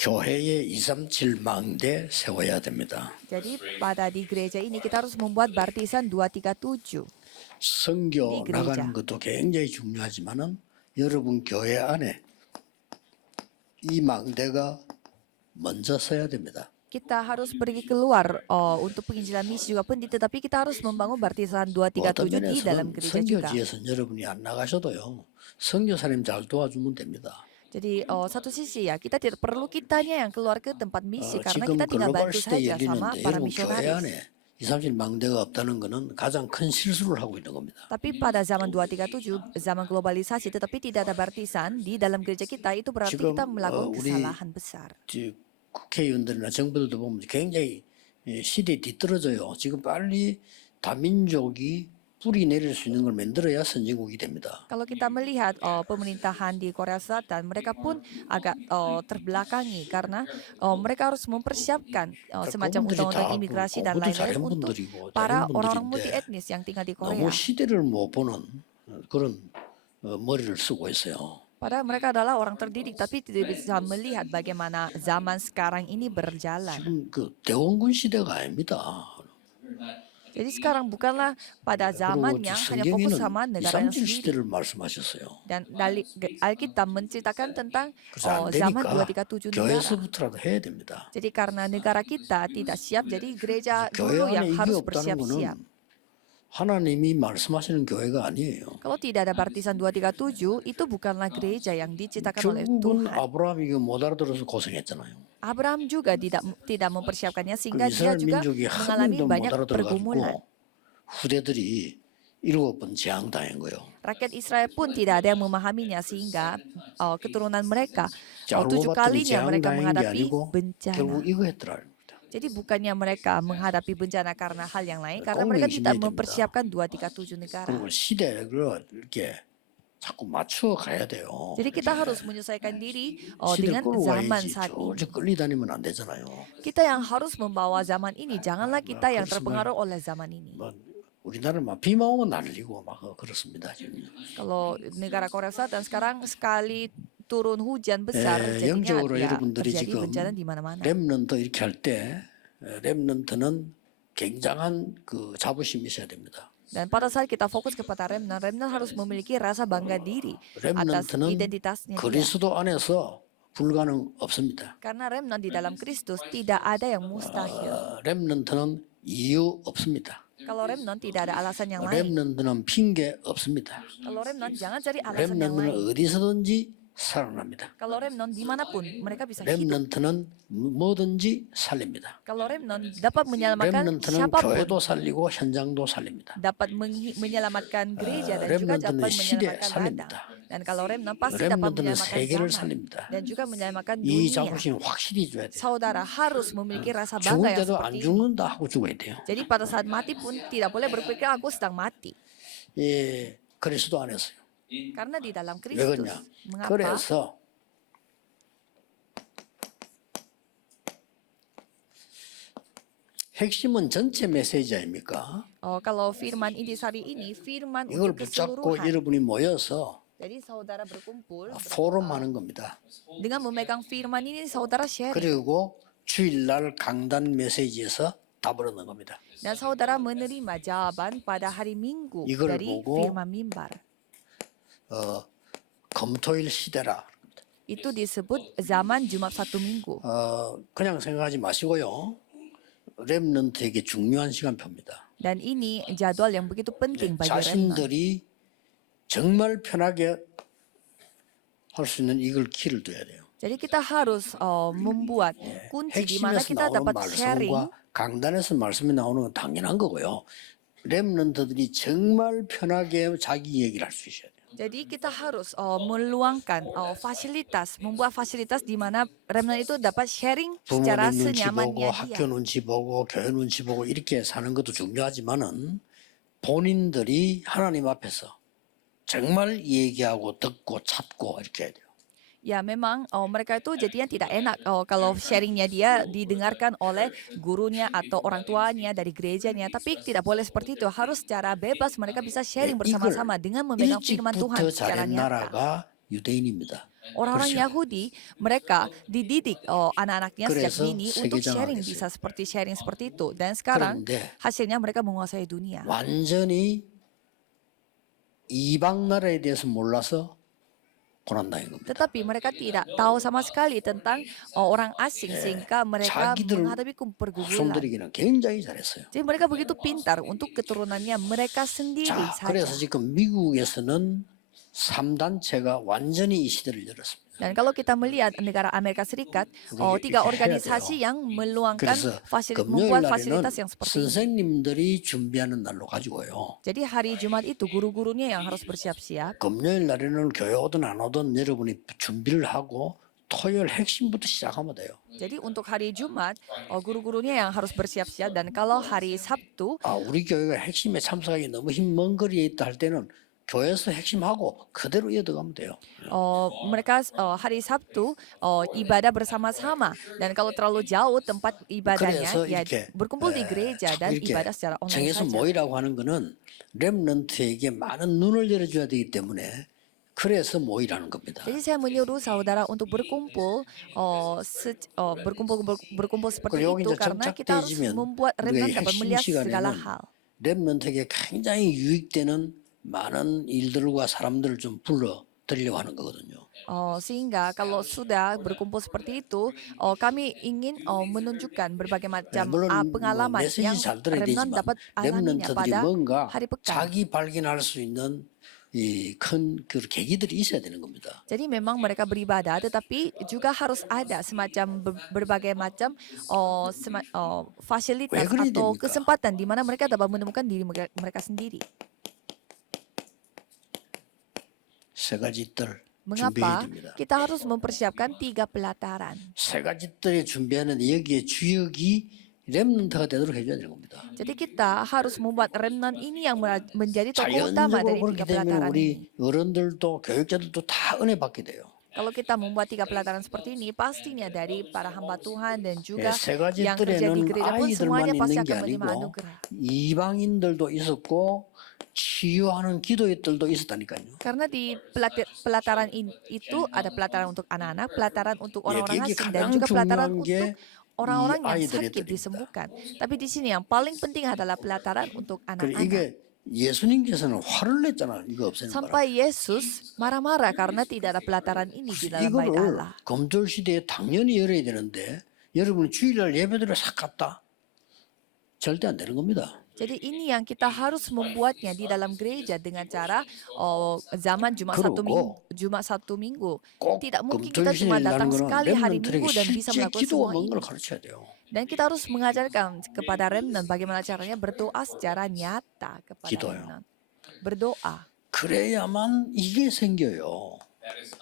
교회에 237 망대 세워야 됩니다. Jadi pada di gereja ini kita harus membuat baptisan 237. 선교 이 나가는 그레이자. 것도 굉장히 중요하지만은 여러분 교회 안에 이 망대가 먼저 서야 됩니다. Kita harus pergi keluar untuk penginjilan misi juga penting, tetapi kita harus membangun baptisan 어떤 237 di dalam 면에서는 gereja juga. 선교지에서는 여러분이 안 나가셔도요. 선교사님 잘 도와주면 됩니다. Jadi satu sisi ya kita tidak perlu kitanya yang keluar ke tempat misi karena 지금 kita tinggal 글로벌 bantu 시대에 saja sama 열리는데 para 여러분 교회 misionaris. 안에 237 망대가 없다는 것은 가장 큰 실수를 하고 있는 겁니다. Tapi pada zaman 237, zaman globalisasi, tetapi tidak ada baptisan di dalam gereja kita, itu berarti 지금 kita melakukan 우리 kesalahan besar. 국회의원들이나 정부들도 보면 굉장히 시대에 뒤떨어져요. 지금 빨리 다민족이 뿌리 내릴 수 있는 걸 만들어야 선진국이 됩니다. Kalau kita melihat pemerintahan di Korea Selatan, mereka pun agak terbelakangi karena mereka harus mempersiapkan semacam 그분들이 undang-undang 다 imigrasi dan 공부도 lain-lain 잘한 untuk 분들이고 para 잘한 orang-orang 분들인데 multi etnis yang tinggal di Korea. 너무 시대를 못 보는 그런 머리를 쓰고 있어요. Padahal mereka adalah orang terdidik, tapi tidak bisa melihat bagaimana zaman sekarang ini berjalan. 지금 그 대원군 시대가 아닙니다. Jadi sekarang bukanlah pada zaman 그리고 yang hanya fokus sama 성경에는 negaranya 237 sendiri. 시대를 말씀하셨어요. Dan dari Alkitab menceritakan tentang 그래서 안 zaman 되니까 237 negara. 교회에서부터라도 해야 됩니다. Jadi karena negara kita tidak siap, jadi gereja 교회 dulu yang 안에 이게 harus 없다는 bersiap-siap. 거는 하나님이 말씀하시는 교회가 아니에요. Kalau tidak ada baptisan 237, itu bukanlah gereja yang diciptakan oleh 결국은 Tuhan. 아브라함이 이거 못 알아들어서 고생했잖아요. Abraham juga tidak mempersiapkannya 그 sehingga dia 이스라엘 juga 민족이 한 mengalami 명도 못 banyak pergumulan. 알아들어가지고 후대들이 7번 재앙당한 거예요. Rakyat Israel pun tidak ada yang memahaminya sehingga keturunan mereka 자르고 7 봤더니 kalinya mereka 재앙당한 게 menghadapi 아니고 bencana. 결국 이거 했더라. Jadi bukannya mereka menghadapi bencana karena hal yang lain, karena 꼭 mereka 명심해야 tidak 됩니다. mempersiapkan 237 negara. 그리고 시대를 이렇게 자꾸 맞춰 가야 돼요. Jadi kita harus menyesuaikan diri 시대 dengan 끌고 zaman 가야지. saat ini. 저 끌리다니면 안 되잖아요. Kita yang harus membawa zaman ini, janganlah kita yang terpengaruh oleh zaman ini. 뭐 우리나라는 막 비만 오면 날리고 막 그렇습니다. 지금. Kalau negara Korea Selatan sekarang sekali turun hujan besar, jadinya 영적으로 ya 여러분들이 terjadi 지금 bencana di mana-mana. 렘넌트 이렇게 할 때 렘넌트는 굉장한 그 자부심이 있어야 됩니다. Dan pada saat kita fokus kepada remnant, remnant harus memiliki rasa bangga diri atas 렘넌트는 identitasnya dia. 그리스도 안에서 불가능 없습니다. Karena remnant di dalam Kristus tidak ada yang mustahil. 렘넌트는 이유 없습니다. Kalau remnant tidak ada alasan yang lain. 렘넌트는 핑계 없습니다. Kalau remnant jangan cari alasan yang 렘넌트는 lain. 어디서든지 살아납니다. Kalau remnant dimanapun mereka bisa hidup. 렘넌트는 뭐든지 살립니다. Kalau remnant dapat menyelamatkan 렘넌트는 siapapun, 교회도 살리고 현장도 살립니다. dapat menyelamatkan gereja dan juga remnant는 dapat 시대 menyelamatkan 살립니다. ladang. Dan kalau remnant pasti dapat 렘넌트는 menyelamatkan 세계를 zaman 살립니다. dan juga menyelamatkan 이 dunia. 자부심 확실히 줘야 돼요. Saudara harus memiliki rasa 죽을 bangga yang 때도 안 seperti ini. 죽는다 하고 죽어야 돼요. Jadi pada saat mati pun tidak boleh berpikir aku sedang mati. 예, 그리스도 안에서요. Karena di dalam 왜 Kristus. 그러냐? Mengapa? 그래서 핵심은 전체 메시지 아닙니까? Kalau firman intisari ini firman 이걸 untuk 붙잡고 keseluruhan. 여러분이 모여서 Jadi saudara berkumpul 포럼하는 겁니다. dengan memegang firman ini saudara share 그리고 주일날 강단 메시지에서 답을 얻는 겁니다. dan saudara menerima jawaban pada hari Minggu 이걸 dari 보고 firman mimbar. 검토일 시대라. Itu disebut zaman Jumat Satu Minggu. 그냥 생각하지 마시고요. 렘넌트에게 중요한 시간표입니다. Dan ini jadwal yang begitu penting bagi remnant. 자신들이 정말 편하게 할 수 있는 이걸 키를 둬야 돼요. Jadi kita harus membuat kunci di mana 핵심에서 kita 나오는 dapat sharing. 말씀과 강단에서 말씀이 나오는 건 당연한 거고요. 렘넌트들이 정말 편하게 자기 얘기를 할 수 있어야 돼요. Jadi kita harus meluangkan fasilitas, membuat fasilitas di mana remnant itu dapat sharing secara 부모님 눈치 보고 senyamannya 학교 dia. 눈치 보고 교회 눈치 보고 이렇게 사는 것도 중요하지만은 본인들이 하나님 앞에서 정말 얘기하고 듣고 찾고 이렇게 해야 돼요. Ya memang mereka itu jadinya tidak enak kalau sharingnya dia didengarkan oleh gurunya atau orang tuanya dari gerejanya. Tapi tidak boleh seperti itu. Harus secara bebas mereka bisa sharing bersama-sama dengan memegang firman Tuhan 일찍부터 secara 잘한 nyata. 나라가 유대인입니다. Orang-orang 그렇죠. Yahudi mereka dididik anak-anaknya sejak 그래서 dini untuk sharing, 세계장하겠어요. bisa sharing seperti itu. Dan sekarang 그런데 hasilnya mereka menguasai dunia. 완전히 이방 나라에 대해서 몰라서 고난당한 겁니다. Tetapi mereka tidak tahu sama sekali tentang orang asing sehingga mereka 자기들 menghadapi pergumulan. 후손들에게는 굉장히 잘했어요. Jadi mereka begitu pintar untuk keturunannya mereka sendiri 자, saja. 그래서 지금 미국에서는 3단체가 완전히 이 시대를 열었습니다. Dan kalau kita melihat negara Amerika Serikat, 우리 tiga 이렇게 해야 organisasi 돼요. yang meluangkan 그래서 membuat 금요일 날에는 fasilitas yang seperti ini. 선생님들이 준비하는 날로 가지고요. Jadi hari Jumat itu guru-gurunya yang harus bersiap-siap. 금요일 날에는 교회 오든 안 오든 여러분이 준비를 하고 토요일 핵심부터 시작하면 돼요. Jadi untuk hari Jumat, guru-gurunya yang harus bersiap-siap. Dan kalau hari Sabtu, 우리 교회가 핵심에 참석하기 너무 먼 거리에 있다 할 때는 교회에서 핵심하고 그대로 이어가면 돼요. mereka hari Sabtu ibadah bersama-sama. Dan kalau terlalu jauh tempat ibadahnya, 그래서 ya 이렇게 berkumpul di gereja dan 이렇게 ibadah secara online 정해서 saja. 모이라고 하는 거는 렘넌트에게 많은 눈을 열어줘야 되기 때문에 그래서 모이라는 겁니다. Jadi saya menyuruh saudara untuk berkumpul, berkumpul seperti 그리고 itu 이제 karena kita harus 정착되어지면 membuat remnant 우리의 dapat 핵심 melihat segala 시간에는 hal. 렘넌트에게 굉장히 유익되는 많은 일들과 사람들을 좀 불러 드리려고 하는 거거든요. Sehingga kalau sudah berkumpul seperti itu, kami ingin menunjukkan berbagai macam 물론 pengalaman yang 메시지 잘 들어야 remnant 되지만 dapat alaminya 렘넌트들이 pada 뭔가 hari pekan. 자기 발견할 수 있는 이 큰 그 계기들이 있어야 되는 겁니다. Jadi memang mereka beribadah, tetapi juga harus ada semacam berbagai macam fasilitas 왜 그래야 atau 됩니까? kesempatan di mana mereka dapat menemukan diri mereka sendiri. 세 가지 뜰 준비해야 Mengapa 됩니다. kita harus mempersiapkan 3 pelataran? 세 가지 뜰에 준비하는 여기에 주역이 렘넌트가 되도록 해줘야 되는 겁니다. Jadi kita harus membuat remnant ini yang menjadi tokoh utama 자연적으로 dari 3 그렇게 되면 pelataran ini. 우리 어른들도 교육자들도 다 은혜 받게 돼요. Kalau kita membuat 3 pelataran seperti ini, pastinya dari para hamba Tuhan dan juga 세 가지 yang kerja di 뜰에는 gereja pun semuanya 아이들만 pasti 있는 게 akan menerima 아니고 anugerah. 이방인들도 있었고 치유하는 기도의 뜰도 있었다니까요. Karena di pelataran itu ada pelataran untuk anak-anak, pelataran untuk orang-orang 여기 asing, dan 가장 juga pelataran 중요한 untuk 게 orang-orang 이 yang 아이들의 sakit 뜰입니다. disembuhkan. Tapi di sini yang paling penting adalah pelataran untuk 그래, anak-anak. 이게 예수님께서는 화를 냈잖아. 이거 없애는 바람에. Sampai Yesus marah-marah karena tidak ada pelataran ini di dalam bait 이거를 Allah. 금절 시대에 당연히 열어야 되는데 여러분이 주일날 예배드려 싹 갔다? 절대 안 되는 겁니다. Jadi ini yang kita harus membuatnya di dalam gereja dengan cara zaman Jumat satu minggu. 꼭 Tidak mungkin kita 금절 cuma 시대에 datang 나는 거는 sekali hari 렘넌트에게 Minggu dan bisa 실제 melakukan 기도가 semua 뭔 걸 ini. 가르쳐야 돼요. Dan kita harus mengajarkan kepada remnant bagaimana caranya berdoa secara nyata kepada 기도요. remnant. Berdoa. 그래야만 이게 생겨요.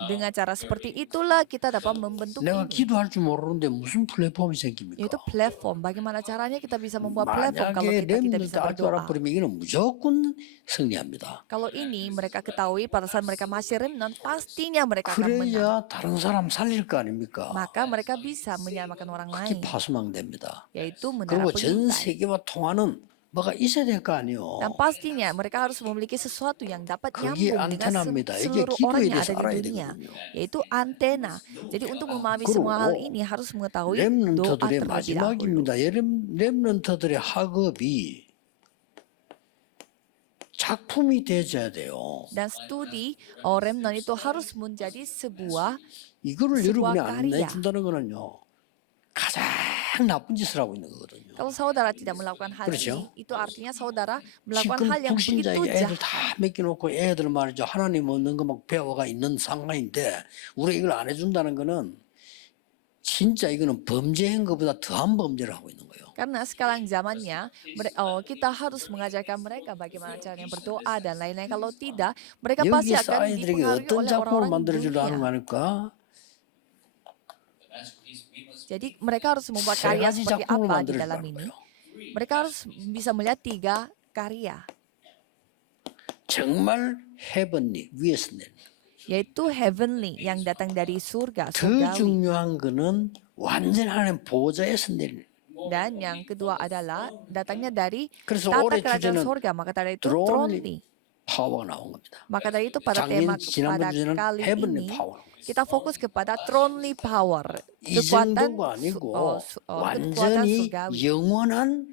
Dengan cara seperti itulah kita dapat membentuk 내가 ini. 기도할 줄 모르는데 무슨 플랫폼이 생깁니까? Yaitu platform. Bagaimana caranya kita bisa membuat platform kalau 만약에 kita tidak 렘넌트 bisa 알줄 berdoa. 알아버리면 이거는 무조건 승리합니다. Kalau ini mereka ketahui pada saat mereka masih remnant, pastinya mereka akan menang. 그래야 다른 사람 살릴 거 아닙니까? Maka mereka bisa menyelamatkan orang 그게 lain, 파수망됩니다. yaitu menara 그리고 전 pengintai. 세계와 통하는 뭐가 있어야 될 거 아니에요. Dan pastinya mereka harus memiliki sesuatu yang dapat 그게 nyambung dengan 안테나입니다. 이게 seluruh orang 기도에 yang 대해서 ada di 알아야 dunia, 되거든요. yaitu antena. Jadi untuk memahami 그리고 semua hal ini harus mengetahui doa 렘넌트들의 terlebih dahulu. 마지막입니다. 렘넌트들의 학업이 작품이 되어야 돼요. Dan studi remnant itu harus menjadi sebuah 이거를 sebuah 여러분이 안 karya. 내준다는 거는요. 가장 나쁜 짓을 하고 있는 거거든요. Kalau saudara tidak melakukan hal 그렇죠? ini, itu artinya saudara melakukan 지금 hal yang begitu 불신자에게 애들 jahat. 다 맡겨놓고 애들 말이죠. 하나님 얻는 거 막 배워가 있는 상황인데 우리가 이걸 안 해준다는 거는 진짜 이거는 범죄한 것보다 더한 범죄를 하고 있는 거예요. Karena sekarang zamannya kita harus mengajarkan mereka bagaimana caranya berdoa dan lain-lain. Kalau tidak, mereka pasti 여기서 akan 아이들에게 dipengaruhi 어떤 oleh 작품을 orang-orang 만들어주려 하는 거 dunia. 아닐까? Jadi mereka harus membuat 세 karya 가지 seperti 작품을 apa di 만들어주려 dalam 하는 ini. 거예요. Mereka harus bisa melihat 3 karya, 정말 heavenly, 위에서 내린. yaitu heavenly yang datang dari surga, 더 surgawi. 중요한 거는 완전 하나님 보좌에서 내린. Dan yang kedua adalah datangnya dari 그래서 tata 올해 kerajaan 주제는 surga, maka tadi itu throne throne. 파워가 나온 겁니다. Maka dari itu pada tema pada 지난번 주제는 kali heavenly ini power. kita fokus kepada thronely power, 이 kekuatan 정도가 아니고 kekuatan 완전히 surgawi. 영원한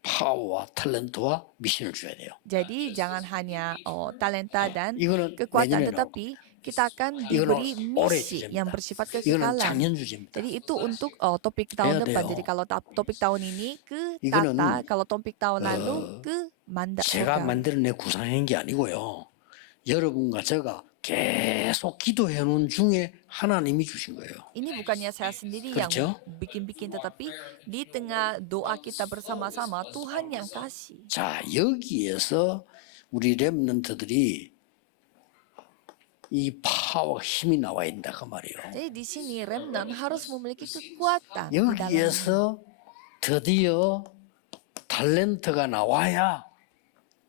파워와 탤런트와 미션을 줘야 돼요. Jadi jangan hanya talenta dan 이거는 kekuatan, 내년에 나올 tetapi kita akan 이거는 diberi 올해 misi 주제입니다. yang bersifat 이거는 kekekalan. 작년 주제입니다. Jadi itu untuk topik tahun 해야 depan. 돼요. Jadi kalau topik tahun ini ke 이거는, tata, kalau topik tahun lalu ke mandat 제가 surga. 만들어내 구상한 게 아니고요. 여러분과 제가 계속 기도해 놓은 중에 하나님이 주신 거예요. Ini bukannya saya sendiri yang 그렇죠? bikin-bikin, tetapi di tengah doa kita bersama-sama Tuhan yang kasih. 자, 여기에서 우리 렘넌트들이 이 파워가 힘이 나와야 된다 그 말이에요. Jadi di sini remnant harus memiliki kekuatan di dalam. 여기에서 드디어 탤런트가 나와야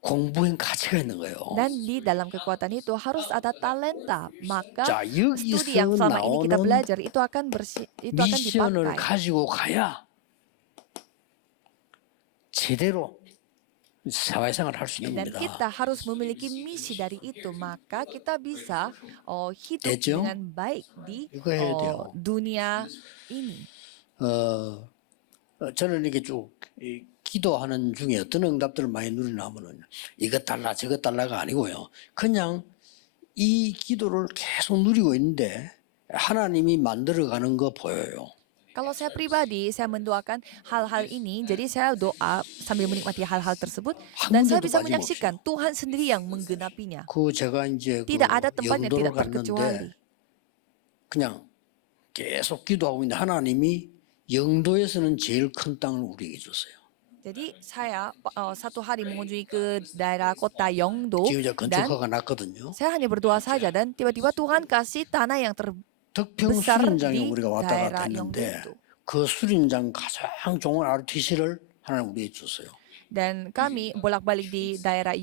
공부엔 가치가 있는 거예요. Dan di dalam kekuatan itu harus ada talenta. Maka 자, studi yang 여기서 selama ini kita 나오는 belajar itu akan 미션을 dipakai. 가지고 가야 제대로 사회생활을 할 수 있는 Dan 겁니다. kita harus memiliki misi dari itu, maka kita bisa hidup 됐죠? dengan baik di 이거 해야 돼요. dunia ini. 저는 이렇게 쭉 기도하는 중에 어떤 응답들을 많이 누리나 하면은 이것 달라 저것 달라가 아니고요. 그냥 이 기도를 계속 누리고 있는데 하나님이 만들어가는 거 보여요. Kalau saya pribadi, saya mendoakan hal-hal ini, jadi saya doa sambil menikmati hal-hal tersebut, dan saya 군데도 bisa 빠짐없이. menyaksikan Tuhan sendiri yang menggenapinya. 그 제가 이제 그 Tidak ada tempat yang 영도를 tidak terkecuali. 갔는데 그냥 계속 기도하고 있는데 하나님이 영도에서는 제일 큰 땅을 우리에게 줬어요. Jadi saya satu hari mengunjungi ke daerah kota Yeongdo 지금 이제 dan 건축허가 났거든요. saya hanya berdoa saja dan tiba-tiba Tuhan kasih tanah yang 덕평 terbesar 수린장에 di 우리가 왔다 갔다 daerah Yeongdo 했는데 itu. 그 수린장 가장 좋은 RTC를 하나님 우리에게 줬어요. Dan kami bolak-balik di daerah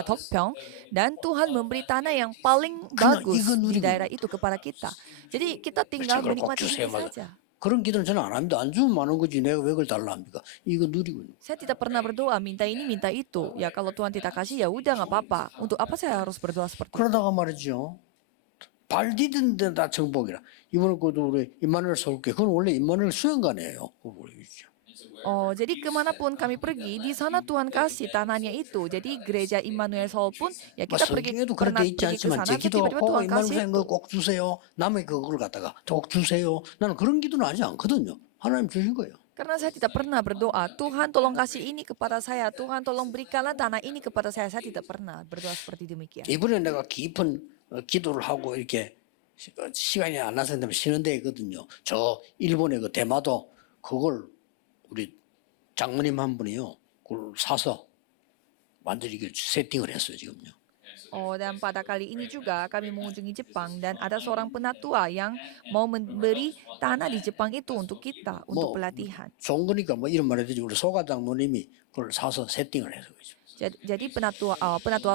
Tokpyeong dan Tuhan memberi tanah yang paling 그냥 bagus 이거 di 누리고 daerah itu kepada kita. Jadi kita tinggal 그걸 꼭 menikmati 주세요. ini 맞아. saja. 그런 기도는 저는 안 합니다. 안 주면 많은 거지 내가 왜 그걸 달라 합니까? 이거 누리고 있는 거예요. Saya tidak pernah berdoa minta ini minta itu. Ya kalau Tuhan tidak kasih ya udah nggak apa-apa. Untuk apa saya harus berdoa seperti itu? 그러다가 말이죠. 발 디딘 데다 정복이라. 이번에 그도 우리 임마누엘 서울교회 그건 원래 임마누엘 수행관이에요. 그거 모르겠죠. Oh, jadi kemanapun kami pergi, di sana Tuhan kasih tanahnya itu. Jadi gereja Immanuel Seoul pun, ya 뭐 kita pergi 성경에도 pernah 그렇게 있지 pergi ke 않지만 sana, 제 terus 기도가 tiba-tiba Tuhan 임마누엘 kasih 수행 itu. 거꼭 주세요. 남의 그걸 갖다가 꼭 주세요. 나는 그런 기도는 하지 않거든요. 하나님 주신 거예요. Karena saya tidak pernah berdoa, Tuhan tolong kasih ini kepada saya, Tuhan tolong berikanlah tanah ini kepada saya. Saya tidak pernah berdoa seperti demikian. 이번에 내가 깊은 기도를 하고 이렇게 시간이 안 나서 쉬는 데 있거든요. 저 일본의 그 대마도 그걸 우리 장모님 한 분이요. 그걸 사서 완전히 이걸 세팅을 했어요 지금요. Oh, dan pada kali ini juga kami mengunjungi Jepang dan ada seorang penatua yang mau memberi tanah di Jepang itu untuk kita, untuk pelatihan. 좋은 거니까 뭐 이런 말 해야지 우리 소가 장모님이 그걸 사서 세팅을 해서 그죠. Jadi penatua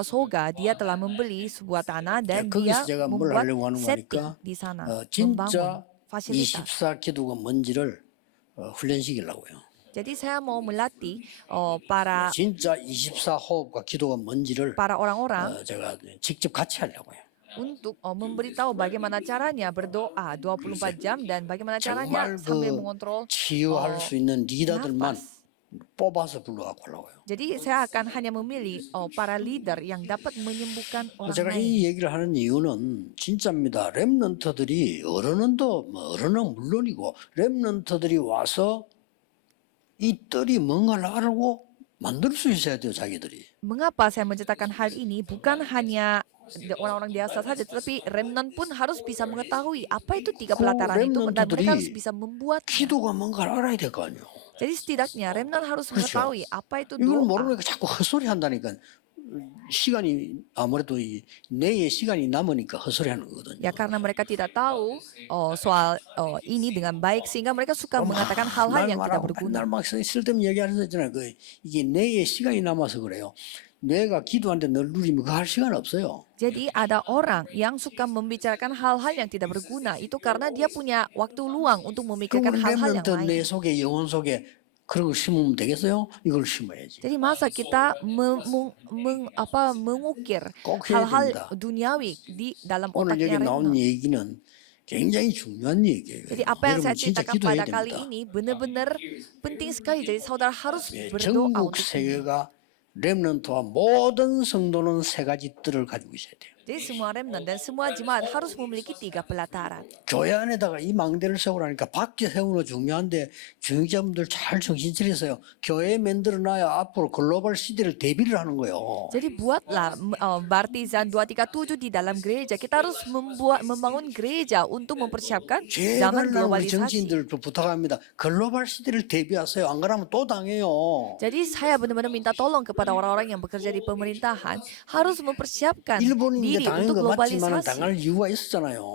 Soga dia telah membeli sebuah tanah dan 거기서 dia 제가 뭘 membuat 하려고 하는 setting 거니까 di sana, 진짜 membangun fasilitas. 24 기도가 뭔지를 훈련시키려고요. Jadi saya mau melatih para 진짜 24 호흡과 기도가 뭔지를 orang-orang 제가 직접 같이 하려고요. untuk memberitahu bagaimana caranya berdoa 24 jam dan bagaimana caranya 정말 sambil 그 mengontrol 치유할 수 있는 리더들만 nafas. 뽑아서 불러갖고 하려고요. Jadi saya akan hanya memilih para leader yang dapat menyembuhkan orang 제가 lain. 이 얘기를 하는 이유는 진짜입니다. 렘넌트들이 어른은도 어른은 물론이고 렘넌트들이 와서 이 뜰이 뭔가를 알고 만들 수 있어야 돼요, 자기들이. Mengapa saya menceritakan hal ini? Bukan hanya orang-orang dewasa saja, tetapi remnant pun harus bisa mengetahui apa itu 3 pelataran itu dan mereka harus bisa membuat. 기도가 뭔가를 알아야 될 거 아니에요. Jadi setidaknya remnant harus mengetahui apa itu 이걸 doa. 모르니까 자꾸 헛소리 한다니까. 시간이 아무래도 이 내의 시간이 남으니까 헛소리 하는 거거든요. Ya karena mereka tidak tahu soal ini dengan baik sehingga mereka suka mengatakan hal-hal yang tidak berguna. 맨날 막 쓸데없는 얘기하는 거 있잖아요. 이게 뇌에 시간이 남아서 그래요. 뇌가 기도하는데 늘 누리면 그거 할 시간 없어요. Jadi ada orang yang suka membicarakan hal-hal yang tidak berguna itu karena dia punya waktu luang untuk memikirkan 그러면 hal-hal yang 렘넌트 뇌 lain. 속에 영혼 속에 그런 걸 심으면 되겠어요? 이걸 심어야지. Jadi masa kita mengukir 꼭 해야 hal-hal 됩니다. duniawi di dalam 오늘 여기 otaknya 나온 Remnon. 얘기는 굉장히 중요한 얘기예요. Jadi apa yang saya 여러분 진짜 ceritakan 기도해야 pada kali 됩니다. ini benar-benar penting sekali. Jadi saudara harus 예, berdoa 전국 untuk ini. 세계가 렘넌트와 모든 성도는 세 가지 뜰을 가지고 있어야 돼요. Jadi semua remnant dan semua jemaat harus memiliki 3 pelataran. 교회 안에다가 이 망대를 세우라니까 밖에 세우는 거 중요한데 중직자분들 잘 정신 차리세요. 교회 만들어놔야 앞으로 글로벌 시대를 대비를 하는 거예요. Jadi buatlah baptisan 237 di dalam gereja. Kita harus membangun gereja untuk mempersiapkan zaman 제발 우리 globalisasi. 정치인들 부탁합니다. 글로벌 시대를 대비하세요. 안 그러면 또 당해요. Jadi saya benar-benar minta tolong kepada orang-orang yang bekerja di pemerintahan harus mempersiapkan 일본이 이제 diri 당한 untuk 거 맞지만 globalisasi. 당할 이유가 있었잖아요.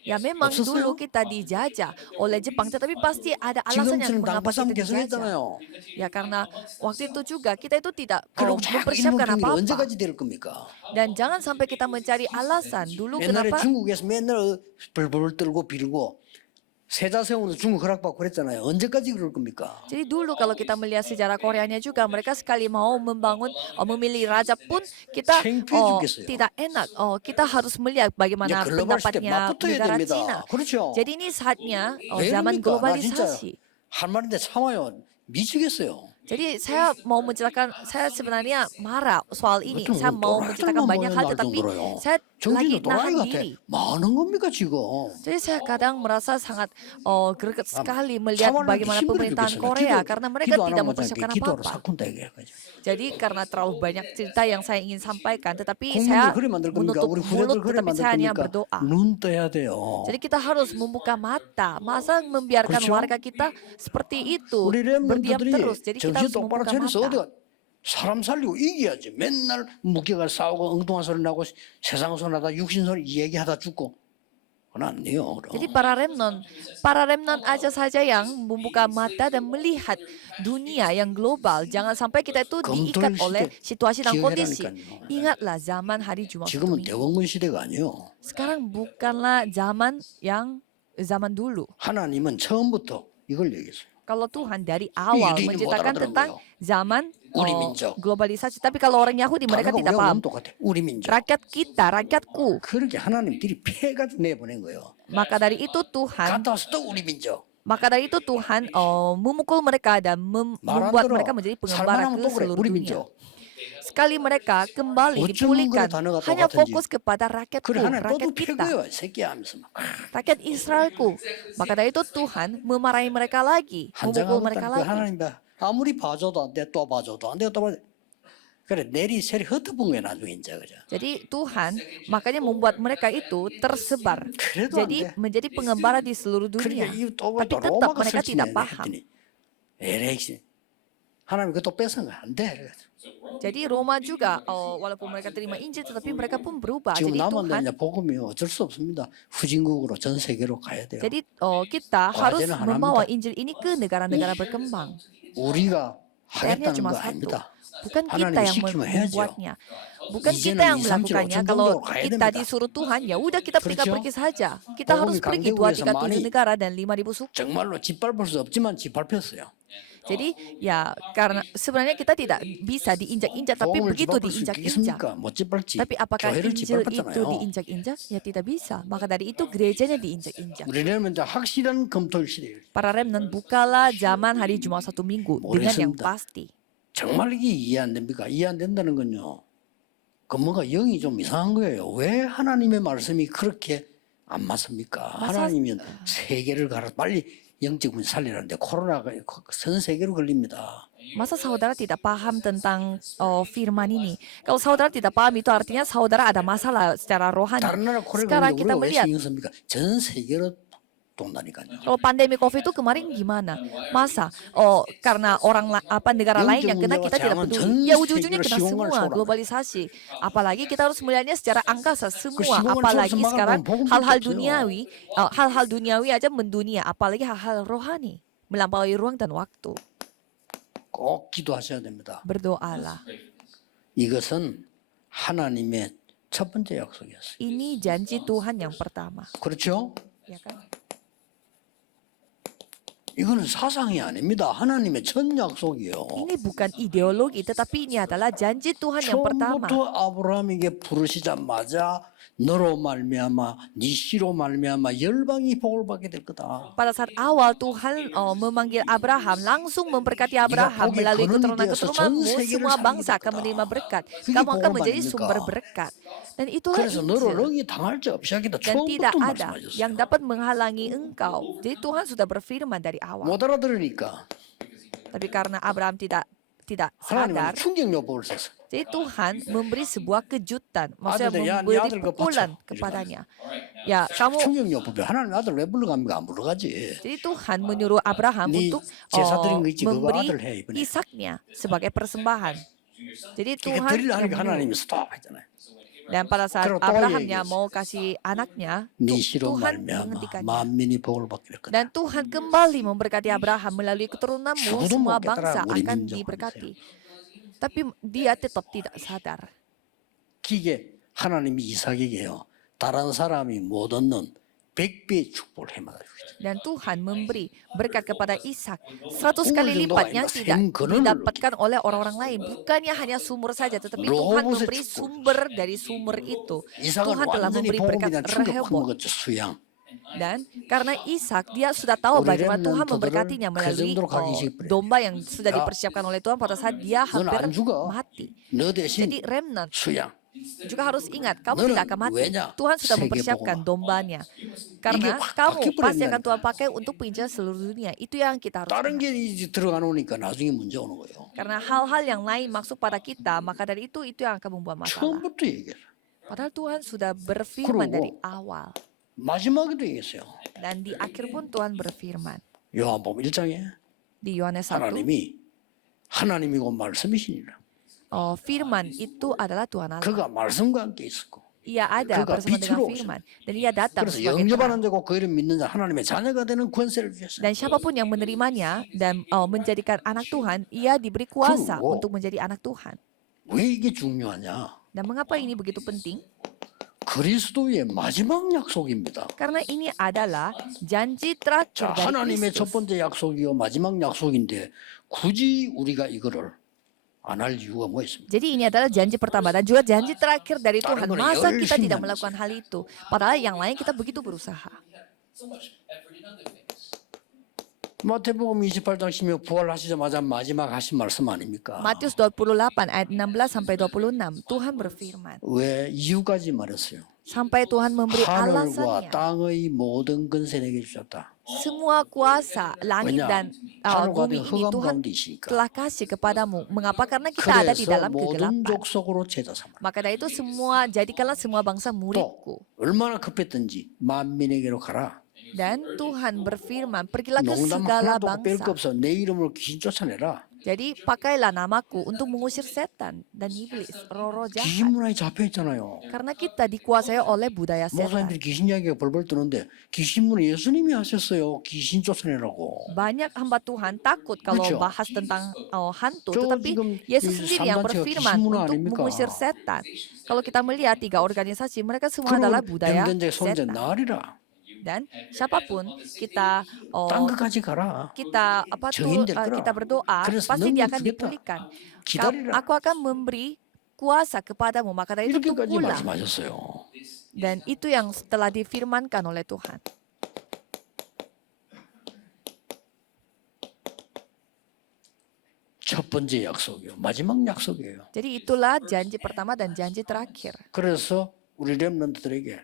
Ya memang 없었어요? dulu kita dijajah oleh Jepang, tetapi pasti ada alasan yang 지금처럼 mengapa 당부싸움 kita 계속 dijajah. 했잖아요. Ya karena waktu itu juga kita itu tidak 그리고 자꾸 mempersiapkan 일본 경기 apa-apa. 언제까지 될 겁니까? Dan jangan sampai kita mencari alasan dulu 옛날에 kenapa. 중국에서 맨날 벌벌 떨고 빌고 세자 세우는 중국 허락받고 그랬잖아요. 언제까지 그럴 겁니까? Jadi dulu kalau kita melihat sejarah Koreanya juga, mereka sekali mau membangun, memilih raja pun kita 창피해 죽겠어요. tidak enak. Kita harus melihat 이제 bagaimana 글로벌 시대 pendapatnya 맞붙어야 negara 됩니다. Cina. 그렇죠? Jadi ini saatnya 왜 zaman 그럽니까? 나 진짜 globalisasi. 할 말인데 참아요. 미치겠어요. Jadi saya mau menceritakan, saya sebenarnya marah soal ini. 좀 Saya mau 또라이들만 menceritakan banyak hal, 모여 날 tetapi 정도로요. saya lagi 정신도 또라이 nahan 같아. diri. 많은 겁니까 지금? Jadi saya kadang merasa sangat greget sekali melihat 참아내기 bagaimana 힘들어 pemerintahan 죽겠어요. Korea karena mereka 기도 안 tidak 하면 mempersiapkan 기도로 apa-apa. 사꾼다 얘기해가지고. Jadi karena terlalu banyak cerita yang saya ingin sampaikan, tetapi 국민들 saya 그래 만들 겁니까? menutup 우리 mulut, 후대들 그래 tetapi 만들 saya hanya 겁니까? berdoa. 눈 떠야 돼요. Jadi kita harus membuka mata. Masa membiarkan 그렇죠? warga kita seperti itu, 우리 berdiam 렘넌트들이 terus. Jadi kita 정신 harus 똑바로 membuka 차려서 mata. 어디가 사람 살리고 이겨야지. 맨날 묵혀가 싸우고 엉뚱한 소리 나고 세상 소리 나다 육신 소리 얘기하다 죽고 그건 안 돼요. 그럼. Jadi para remnant aja saja yang membuka mata dan melihat dunia yang global. Jangan sampai kita itu diikat oleh situasi dan kondisi. Ingatlah zaman hari Jumat Sabtu 지금은 Minggu. 대원군 시대가 아니요. Sekarang bukanlah zaman dulu. 하나님은 처음부터 이걸 얘기했어요. Kalau Tuhan dari awal 유대인은 못 menceritakan tentang zaman 우리 민족. globalisasi. Tapi kalau orang Yahudi mereka 다르고 tidak 우리하고는 paham. 똑같아. 우리 민족. Rakyat kita, rakyatku. 그렇게 하나님들이 패가 내보낸 거예요. Maka dari itu Tuhan 갔다 와서 또 우리 민족. Tuhan memukul mereka dan 말 안 membuat 들어. mereka menjadi pengembara 살만하면 ke 또 그래. seluruh 우리 dunia. 민족. Sekali mereka kembali 어쩜 dipulihkan, 그래 단어가 hanya 똑같은지. fokus kepada rakyatku, 그래 하나님 rakyat 또도 kita, 패고요. 새끼야 하면서 막. rakyat Israelku. Maka dari itu Tuhan memarahi mereka lagi, memukul mereka 한장하고 lagi. 하나님다. 아무리 봐줘도 안 돼. 또 봐줘도 안 돼. 또 봐줘. 그래 내리 세리 흩어본 거야 나중에 이제 그죠. Jadi Tuhan makanya membuat mereka itu tersebar. 그래도 안 Jadi 돼. menjadi pengembara di seluruh 그러니까 dunia. 이또 Tapi tetap 로마가 mereka 설치네 tidak paham. 했더니 에렉시 하나님 그것도 뺏은 거야 안 돼. 그래가지고. Jadi Roma juga walaupun mereka terima Injil tetapi mereka pun berubah. 지금 Jadi 남은 Tuhan, 이제 복음이 어쩔 수 없습니다. 후진국으로 전 세계로 가야 돼요. jadi kita harus 과제는 membawa 하나입니다. Injil ini ke negara-negara berkembang. 우리가 PR-nya 하겠다는 cuma 거 satu. 아닙니다. Bukan kita 하나님이 yang 시키면 해야죠. membuatnya. Bukan 이제는 kita yang 2, 3, 7, melakukannya. 5천 Kalau 정도로 가야 kita 됩니다. disuruh Tuhan, ya udah kita 그렇죠? pergi saja. Kita harus 복음이 pergi 강대국에서 2, 3, 7 많이 negara dan 5.000 suku. 정말로 짓밟을 수 없지만 짓밟혔어요. Jadi ya karena sebenarnya kita tidak bisa diinjak-injak, tapi 복음을 begitu 짓밟을 수 diinjak-injak. 있겠습니까? 못 짓밟지. Tapi apakah 교회를 Injil itu 짓밟았잖아요. diinjak-injak? Ya tidak bisa. Maka dari itu gerejanya diinjak-injak. 우리는 이제 확실한 검토일 시대예요. Para remnant bukalah zaman hari Jumat Sabtu Minggu dengan yang 모르겠습니다. pasti. 정말 이게 이해 안 됩니까? 이해 안 된다는 건요. 그 뭔가 영이 좀 이상한 거예요. 왜 하나님의 말씀이 그렇게 안 맞습니까? 하나님은 세계를 갈아 빨리 영적인 살리라는데 코로나가 전 세계로 걸립니다. Masa saudara tidak paham tentang firman ini? Kalau saudara tidak paham itu artinya saudara ada masalah secara rohani. 다른 나라 코로나 Sekarang 걸리는데 kita 우리가 왜 melihat 신경 씁니까? 전 세계로 돈다니까요. kalau pandemi COVID itu kemarin gimana? Masa karena negara lain yang kena kita tidak peduli. Ya ujung-ujungnya kena semua globalisasi. Apalagi kita harus melihatnya secara angkasa semua. Apalagi sekarang hal-hal duniawi aja mendunia. Apalagi hal-hal rohani melampaui ruang dan waktu. 꼭 기도하셔야 됩니다. Berdoalah. 이것은 하나님의 첫 번째 약속이었어요. Ini janji Tuhan yang pertama. 그렇죠? Ya kan? 이거는 사상이 아닙니다. 하나님의 첫 약속이요. Ini bukan ideologi, tetapi ini adalah janji Tuhan yang pertama. 처음부터 아브라함에게 부르시자마자 너로 말미암아 네 씨로 말미암아 열방이 복을 받게 될 거다. Pada saat awal Tuhan memanggil Abraham, langsung memberkati Abraham 복의 melalui 근원이 keturunan 되어서 keturunanmu, 전 세계를 semua 살게 bangsa 될 akan 거다. menerima berkat. 그게 Kamu akan 복음 menjadi 아닙니까? sumber berkat. Dan itulah 그래서 너를 Injil. 럭이 당할 자 없이 하겠다. Dan tidak 처음부터 ada yang 말씀하셨어요. dapat menghalangi engkau. Jadi Tuhan sudah berfirman dari awal. 못 알아들으니까 Tapi karena Abraham tidak 하나님은 sadar, 충격 요법을 썼어요. jadi Tuhan memberi sebuah kejutan, maksudnya 아들들, 야, 네 memberi 아들 그거 pukulan 바쳐. kepadanya. Ya, kamu. 충격 요법이 하나님 아들 왜 불러갑니까? 안 불러가지. Jadi Tuhan menyuruh Abraham 네 untuk 제사 드린 거 있지, 그거 memberi 아들 해, 이번에. Ishaknya sebagai persembahan. Jadi 그러니까 Tuhan 드리려 yang 하니까 menyuruh. 하나님이 스톱 했잖아요. Dan pada saat 그리고 또 Abrahamnya 얘기했어요. mau kasih anaknya, 네 씨로 Tuhan 말미암아 menghentikannya. 만민이 복을 받게 될 거다. Dan Tuhan kembali memberkati Abraham melalui keturunanmu, 죽어도 semua 못 깨달아, bangsa 우리 akan 민족 diberkati. Tapi dia tetap tidak sadar. 기계 하나님이 이삭에게요. 다른 사람이 못 얻는 100배의 축복을 해마다 주시죠. Dan Tuhan memberi berkat kepada Ishak 100 kali 정도가 lipat yang 아니라 tidak 생근원을 didapatkan oleh orang-orang lain. Bukannya hanya sumber saja, tetapi Tuhan 로봇의 memberi 축복. sumber dari sumber itu. 이삭은 Tuhan telah 완전히 memberi 복음에 berkat 대한 충격 Rehobot. 먹었죠. 수양. Dan karena Ishak, dia sudah tahu 우리 bagaimana Tuhan 렘넌트들을 memberkatinya 그 melalui 정도로 가기 시작해요. domba yang sudah 야, dipersiapkan oleh Tuhan pada saat dia 넌 hampir 안 죽어. mati. 너 대신 Jadi remnant 수양. juga harus ingat, kamu 너는 tidak akan mati. 왜냐? Tuhan sudah 세계 mempersiapkan 복음화. dombanya. Karena 확 kamu 바뀌어버린다니까. pasti akan Tuhan pakai untuk penginjilan seluruh dunia. Itu yang kita harus 다른 ingat. 게 이제 들어가 놓으니까 나중에 문제 오는 거예요. Karena hal-hal yang lain masuk pada kita, maka dari itu yang akan membuat masalah. 처음부터 얘기해요. Padahal Tuhan sudah berfirman 그러고 dari awal. 마지막에도 얘기했어요. Dan di akhir pun Tuhan berfirman. 요한복음 1장에 Di Yohanes 1, 하나님이 하나님이고 말씀이시니라. firman itu adalah Tuhan Allah. 그가 말씀과 함께 있었고 Ia ada 그가 bersama dengan 빛으로 firman. Dan ia datang 그래서 sebagai terang. 영접하는 자고 그 이름 믿는 자 하나님의 자녀가 되는 권세를 주셨어요. Dan siapapun yang menerimanya dan menjadikan anak Tuhan, ia diberi kuasa 그리고 untuk menjadi anak Tuhan. 왜 이게 중요하냐? Dan mengapa ini begitu penting? 그리스도의 마지막 약속입니다. Karena ini adalah janji terakhir 자, dari 하나님의 첫 Kristus. 번째 약속이요 마지막 약속인데 굳이 우리가 이거를 안 할 이유가 뭐 있습니까? Jadi ini adalah janji pertama dan juga janji terakhir dari Tuhan. 거는 Masa kita 열심히 tidak 하면서. melakukan hal itu? Padahal yang lain kita begitu berusaha. 마태복음 28장 16 부활하시자마자 마지막 하신 말씀 아닙니까? Matius 28 ayat 16 sampai 26, Tuhan berfirman. 왜 이유까지 말했어요? Sampai Tuhan memberi 하늘과 alasannya. 땅의 모든 권세 내게 주셨다. Semua kuasa langit 왜냐? dan 하늘과 bumi 땅 ini 흑암 Tuhan 가운데 있으니까. telah kasih kepadamu. Mengapa? Karena kita ada di 그래서 dalam 모든 kegelapan. 족속으로 제자 삼아. Maka dari itu jadikanlah semua bangsa 또 muridku. 얼마나 급했든지 만민에게로 가라. Dan Tuhan berfirman, pergilah ke 농담 segala 하나도 뺄 거 bangsa. 없어. 내 이름으로 귀신 쫓아내라. Jadi pakailah namaku untuk mengusir setan dan iblis, roh-roh 귀신 jahat. 문화에 잡혀 있잖아요. Karena kita dikuasai oleh budaya setan. 목사님들이 귀신 이야기가 벌벌 뜨는데 귀신 문화 예수님이 하셨어요. 귀신 쫓아내라고. Banyak hamba Tuhan takut kalau 그렇죠. bahas tentang hantu, 저 tetapi 지금 Yesus 이 sendiri yang 삼단체가 berfirman 귀신 문화 untuk 아닙니까? mengusir setan. Kalau kita melihat 3 organisasi, mereka semua adalah 그러면 budaya 병든자 손자 setan. 나으리라. Dan siapapun kita 딴 것까지 가라. kita 증인 될 거라. kita berdoa, 그래서 pasti dia akan 능력 주겠다. dipulihkan. 기다리라. Aku akan memberi kuasa kepadamu, maka dari itu 이렇게까지 tunggulah. 말씀하셨어요. Dan itu yang telah difirmankan oleh Tuhan. 첫 번째 약속이요. 마지막 약속이에요. Jadi itulah janji pertama dan janji terakhir. 그래서 우리 렘넌트들에게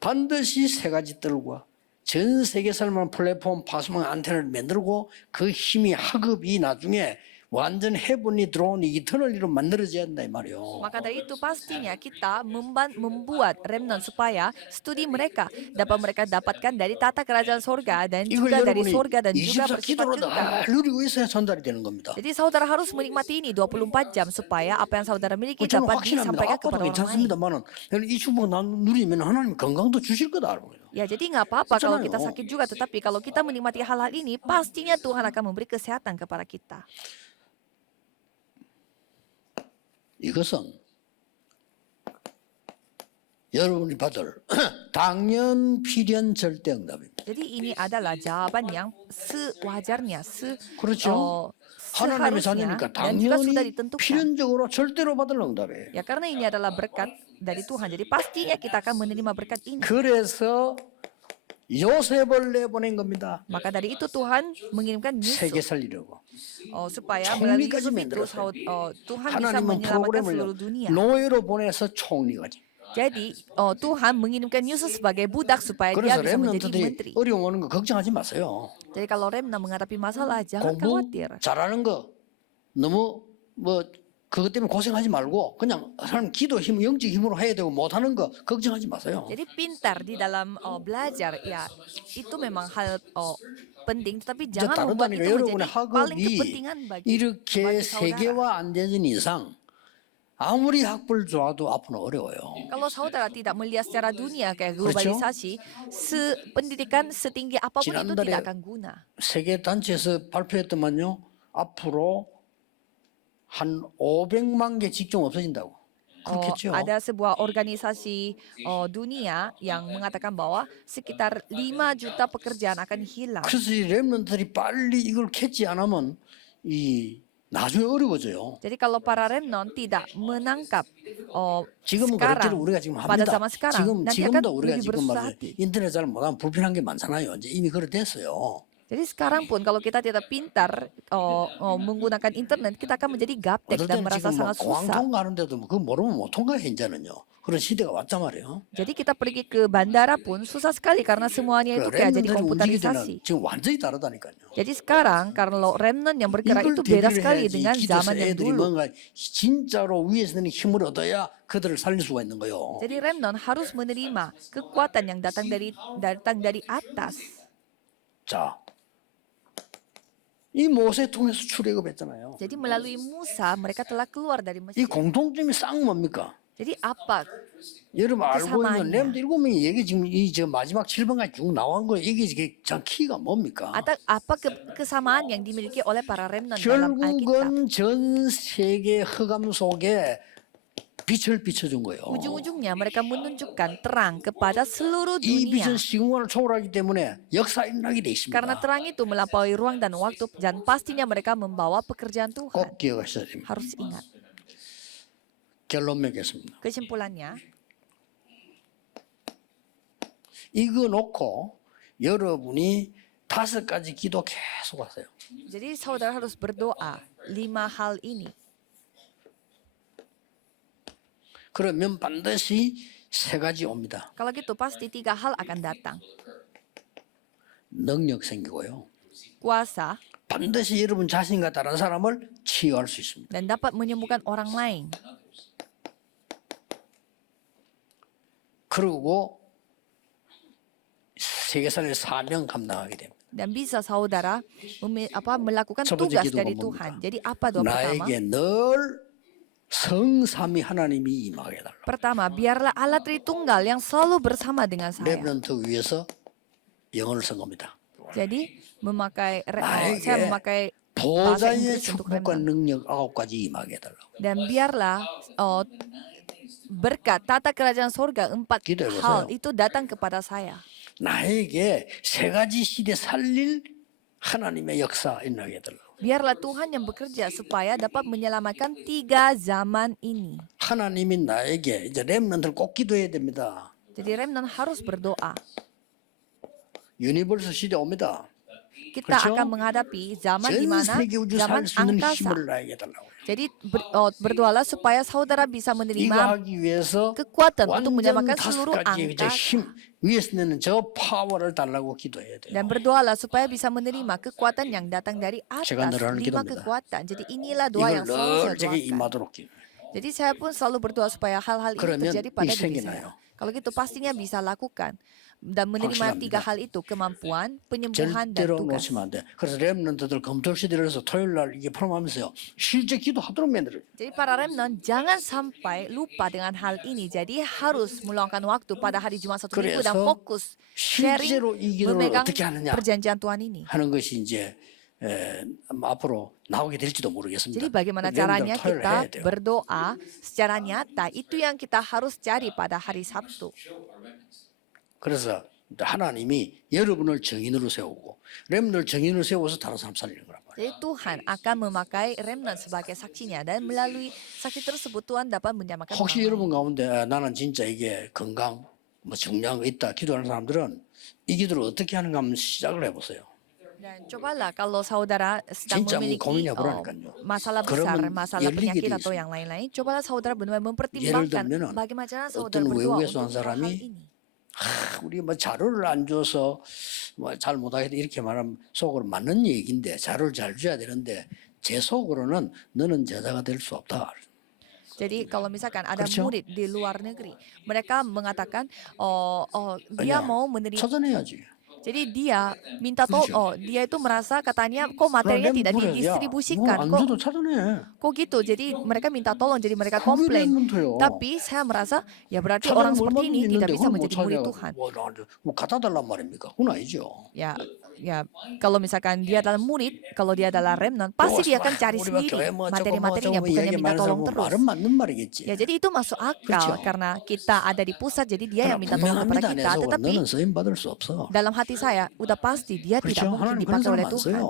반드시 세 가지 뜰과 전 세계 살만한 플랫폼 파수망 안테나를 만들고 그 힘이 학업이 나중에 완전 해분이 들어온 이터널리로 만들어져야 한다 이 말이요. Maka dari itu pastinya kita membuat remnant supaya studi mereka dapat mereka dapatkan dari tata kerajaan sorga dan 이걸 juga dari 여러분이 sorga dan juga 24 bersifat 기도로 kekal. 다 누리고 있어야 전달이 되는 겁니다. Jadi saudara harus menikmati ini 24 jam supaya apa yang saudara miliki 저는 dapat 확신합니다. disampaikan 아빠도 kepada orang lain. 괜찮습니다만은 이 축복 누리면 하나님 건강도 주실 거다. Ya jadi nggak apa-apa kalau kita 그렇잖아요. sakit juga, tetapi kalau kita menikmati hal-hal ini, pastinya Tuhan akan memberi kesehatan kepada kita. 이것은 여러분이 받을 당연 필연 절대 응답입니다. Jadi ini adalah jawaban yang sewajarnya, 그렇죠? 하나님의 seharusnya 자녀니까 dan juga sudah 당연히 ditentukan. 필연적으로 절대로 받을 응답이에요. Ya karena ini adalah berkat dari Tuhan. Jadi pastinya kita akan menerima berkat ini. 그래서 요셉을 내보낸 겁니다. Maka dari itu Tuhan mengirimkan 세계 Yusuf 살리려고. supaya melalui 총리까지 Yusuf itu 만들었어요. Tuhan bisa 하나님은 menyelamatkan 프로그램을 seluruh dunia. 노예로 보내서 총리까지. Jadi Tuhan mengirimkan Yusuf sebagai budak supaya dia 그래서 bisa menjadi 렘넌트들이 menteri. 어려움 오는 거 걱정하지 마세요. Jadi kalau remnant menghadapi masalah jangan 공부 khawatir. 잘하는 거 너무 뭐 그것 때문에 고생하지 말고 그냥 하나님 기도 힘, 영적 힘으로 해야 되고 못하는 거 걱정하지 마세요. Jadi pintar di dalam belajar ya itu memang hal penting, tapi 이제 jangan membuat 다르다니까 itu 여러분의 menjadi paling 학업이 kepentingan bagi 이렇게 saudara. 세계화 안 되는 이상 아무리 학벌 좋아도 앞으로 어려워요. Kalau saudara tidak melihat secara dunia kayak globalisasi, pendidikan setinggi apapun itu 지난달에 tidak akan guna. 세계 단체에서 발표했더만요. 앞으로 한 500만 개 직종 없어진다고. 그렇겠죠. Ada sebuah organisasi dunia yang mengatakan bahwa sekitar 5 juta pekerjaan akan hilang. 그래서 이 렘넌트들이 빨리 이걸 캐치 안 하면 이 나중에 어려워져요. Jadi kalau para remnant tidak menangkap 지금은 sekarang, 그렇기를 우리가 지금 pada 합니다. zaman sekarang, nanti akan 지금도 우리가 lebih 지금 bersusah 말이죠. hati. 인터넷 잘 못하면 불편한 게 많잖아요. 이제 이미 그래 됐어요. Jadi sekarang pun kalau kita tidak pintar menggunakan internet, kita akan menjadi gaptek 어떨 dan 때는 merasa 지금 뭐 sangat 공항 susah. 통과하는데도 그거 모르면 못 통과해 이제는요. 그런 시대가 왔단 말이에요. Jadi kita pergi ke bandara pun susah sekali karena semuanya itu kayak jadi 렘넌트들이 움직일 komputerisasi. 때는 지금 완전히 다르다니까요. Jadi sekarang kalau remnant yang bergerak 이걸 itu beda 대비를 sekali 해야지 dengan 기도에서 zaman yang 애들이 dulu. 뭔가 진짜로 위에서 는 힘을 얻어야 그들을 살릴 수가 있는 거예요. Jadi remnant harus menerima kekuatan yang datang dari atas. 자, 이 모세 통해서 출애굽했잖아요. Jadi melalui Musa mereka telah keluar dari 이 Mesir. 공통점이 싹 뭡니까? Jadi apa? 여러분 알고 있는 사마냐. 렘드 7명이 얘기 지금 이 저 마지막 7번까지 쭉 나온 거예요. 이게 참 키가 뭡니까? Atau apa kesamaan yang dimiliki oleh para remnant dalam Alkitab? 결국은 전 세계 흑암 속에 빛을 비춰준 거예요. Ujung-ujungnya mereka menunjukkan terang kepada seluruh 이 dunia. 빛은 시공간을 초월하기 때문에 역사 일어나게 돼 Karena 있습니다. terang itu melampaui ruang dan waktu dan pastinya mereka membawa pekerjaan Tuhan. 꼭 기억하셔야 됩니다. Harus ingat. 결론 맺겠습니다. Kesimpulannya, 이거 놓고 여러분이 5가지 기도 계속 하세요. jadi saudara harus berdoa 5 hal ini. 그러면 반드시 3가지 옵니다. Kalau gitu pasti 3 hal akan datang. 능력 생기고요. Kuasa 반드시 여러분 자신과 다른 사람을 치유할 수 있습니다. dan dapat menyembuhkan orang lain. 그리고 세계사의 사명 감당하게 됩니다. Dan bisa saudara melakukan 첫 번째 tugas 기도가 dari 뭡니까? Tuhan. Jadi apa doa pertama? 나에게 늘 성삼위 하나님이 임하게 해달라. Pertama, biarlah Allah Tritunggal yang selalu bersama dengan saya. 렘넌트 위해서 영어를 쓴 겁니다. Jadi 나에게 saya memakai bahasa 보좌의 Inggris untuk 축복과 remnant. 능력 9가지 임하게 해달라. Dan biarlah berkat tata kerajaan sorga 4 기도해 hal 보세요. itu datang kepada saya. 나에게 3가지 시대 살릴 하나님의 역사 일어나게 해달라. Biarlah Tuhan yang bekerja supaya dapat menyelamatkan 3 zaman ini. 하나님이 나에게 이제 렘넌트를 꼭 기도해야 됩니다. Jadi remnant harus berdoa. 유니버스 시대 옵니다. Kita 그렇죠? akan menghadapi zaman di 전 mana 세계 우주 zaman 살 수 있는 angkasa. 힘을 나에게 달라고. Jadi berdoalah supaya saudara bisa 이거 menerima 하기 위해서 kekuatan untuk 완전 menyelamatkan seluruh 5가지 이제 angkasa. 힘 위에서 내는 저 파워를 달라고 기도해야 돼요. Dan berdoalah supaya bisa menerima kekuatan yang datang dari 제가 atas. 늘 하는 5 기도입니다. kekuatan. Jadi inilah doa 이걸 yang selalu 늘 saya 제게 doakan. 임하도록 기도해요. Jadi saya pun selalu berdoa supaya hal-hal ini 그러면 terjadi pada 이 diri 생기나요? saya. Kalau gitu pastinya bisa lakukan dan menerima 확실합니다. 3 hal itu, kemampuan, penyembuhan dan 절대로 tugas. 놓치면 안 돼. 그래서 렘넌트들 검토 시대를 해서 토요일 날 이게 프로그램하면서요. 실제 기도하도록 만들어요. Jadi para remnant jangan sampai lupa dengan hal ini. Jadi harus meluangkan waktu pada hari Jumat 1 minggu dan 그래서 fokus sharing 실제로 이 기도를 memegang 어떻게 하느냐 perjanjian Tuhan ini. 하는 것이 이제 앞으로 나오게 될지도 모르겠습니다. Jadi bagaimana 여러분들 caranya 토요일 해야 kita 돼요. berdoa secara nyata, itu yang kita harus cari pada hari Sabtu. 그래서 하나님이 여러분을 증인으로 세우고 렘들 증인으로 세워서 다른 사람 살리는 거란 말이에요. Jadi Tuhan akan memakai remnant sebagai saksinya dan melalui saksi tersebut Tuhan dapat menyamakan orang 혹시 lain. 여러분 가운데 나는 진짜 이게 건강 뭐 중요한 거 있다 기도하는 사람들은 이 기도를 어떻게 하는가 한번 시작을 해보세요. Dan cobalah kalau saudara sedang 진짜 memiliki 고민이 버리니까요. masalah besar, 그러면 masalah 열리게 penyakit 돼 atau 있어요. yang lain-lain, cobalah saudara benar-benar mempertimbangkan 들면은 bagaimana cara 어떤 saudara berdoa 외국에서 온 untuk hal 사람이 ini. 우리 뭐 자료를 안 줘서 뭐 잘 못하겠다 이렇게 말하면 속으로 맞는 얘기인데 자료를 잘 줘야 되는데 제 속으로는 너는 제자가 될 수 없다. Jadi kalau misalkan ada 그렇죠? murid di luar negeri, mereka mengatakan, dia 아니야. mau menerima. 찾아내야지. Jadi dia minta 그렇죠. dia itu merasa katanya kok materinya 그럼 tidak 그래, 야, didistribusikan, 뭐안 kok 줘도 찾아내. gitu. Jadi mereka minta tolong, jadi mereka 그게 komplain. 렘넌트요. Tapi saya merasa ya berarti orang 찾아내면 seperti ini 얼마든지 tidak 있는데 bisa 그걸 못 menjadi murid 찾아내고 Tuhan. 뭐 갖다 달란 말입니까? 그건 아니죠. Ya, kalau misalkan dia adalah murid, kalau dia adalah remnant, pasti dia akan cari 우리가 sendiri 교회 뭐 materi-materinya, 조금 bukannya 얘기 minta 많은 tolong 사람은 terus. 말은 맞는 말이겠지. Ya, jadi itu masuk akal 그렇죠. karena kita ada di pusat, jadi dia yang 그러나 minta tolong kepada 분명합니다. 내 kita. 속으로 Tetapi 너는 쓰임 받을 수 없어. dalam hati saya, udah pasti dia tidak 그렇죠. mungkin 하나님 그런 dipakai 사람 oleh 안 Tuhan. 써요.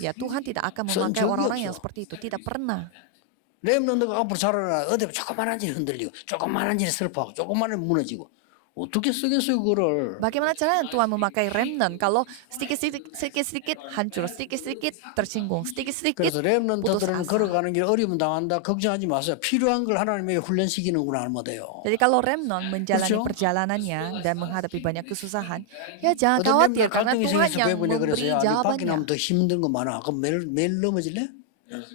Ya, Tuhan tidak akan 쓴 memakai 적이 orang-orang 없어. yang seperti itu. Tidak pernah. 렘넌트가 앞으로 자라나 어디 조그만한 일 흔들리고 조그만한 일 슬퍼하고 조그만한 일 무너지고 어떻게 쓰겠어요 그거를. Bagaimana caranya Tuhan memakai remnant kalau sedikit-sedikit hancur, sedikit-sedikit tersinggung, sedikit-sedikit 그래서 putus 렘넌트들은 asa. 걸어가는 길 어려움 당한다 걱정하지 마세요. 필요한 걸 하나님에게 훈련시키는구나 하면 돼요. Jadi kalau remnant menjalani 그렇죠? perjalanannya dan menghadapi banyak kesusahan, ya jangan 어떤 khawatir 렘넌트 karena 갈등이 Tuhan 생겨서 yang 교회 보내 memberi 그랬어요. 아니 밖에 jawabannya. 나면 더 힘든 거 많아. 그럼 매일 넘어질래?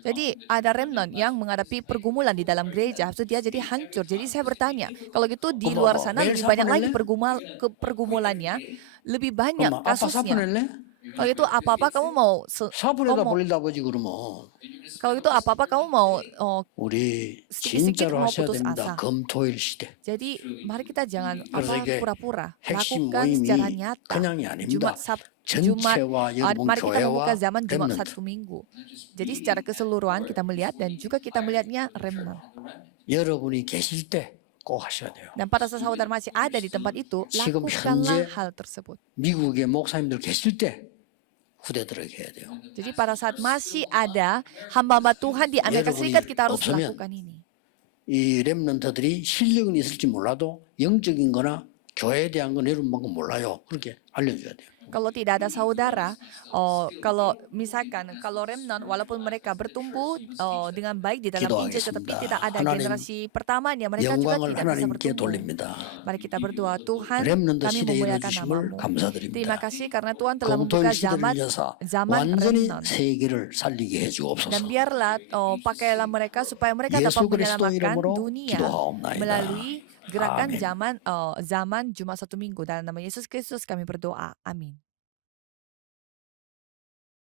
Jadi ada remnant yang menghadapi pergumulan di dalam gereja, habis itu dia jadi hancur. Jadi saya bertanya, kalau gitu di luar sana lebih banyak lagi pergumulannya, lebih banyak 그럼 아빠 kasusnya. 사표낼래? Kalau itu apa-apa kamu mau 사표내다 kamu- 버릴다 보지 그러면. kalau itu apa-apa kamu mau 우리 sedikit-sedikit 진짜로 mau 하셔야 putus 됩니다. asa. 검토일 시대. Jadi mari kita jangan 그래서 이게 pura-pura, 핵심 lakukan 모임이 secara nyata. 그냥이 아닙니다. Jumat, 전체와 여러분 mari kita membuka 교회와 zaman Jumat 렘넌트. satu minggu. Jadi secara keseluruhan kita melihat dan juga kita melihatnya remnant. 여러분이 계실 때 꼭 하셔야 돼요. Dan pada saat saudara masih ada di tempat itu, 지금 lakukanlah 현재 hal tersebut. 미국의 목사님들 계실 때 후대들에게 해야 돼요. Jadi pada saat masih ada hamba-hamba Tuhan di Amerika 여러분이 Serikat, kita harus 없으면 lakukan ini. 이 렘넌트들이 실력은 있을지 몰라도 영적인 거나 교회에 대한 건 여러분만큼 몰라요. 그렇게 알려줘야 돼요. Kalau tidak ada saudara, kalau misalkan kalau remnant, walaupun mereka bertumbuh dengan baik di dalam Injil, tetapi 기도하겠습니다. tidak ada 하나님, generasi pertamanya, mereka juga 영광을 tidak bisa 하나님께 bertumbuh. 돌립니다. Mari kita berdoa, Tuhan, 렘넌트 kami 시대에 memuliakan 주심을 namamu. 감사드립니다. Terima kasih karena Tuhan telah membuka 검토일 시대를 zaman 위해서 zaman 완전히 remnant. 세계를 살리게 Dan 해주옵소서. biarlah pakailah mereka supaya mereka 예수 dapat 그리스도 menyelamatkan 이름으로 dunia 기도하옵나이다. melalui gerakan 아멘. zaman Jumat satu minggu. Dalam nama Yesus Kristus kami berdoa. Amin.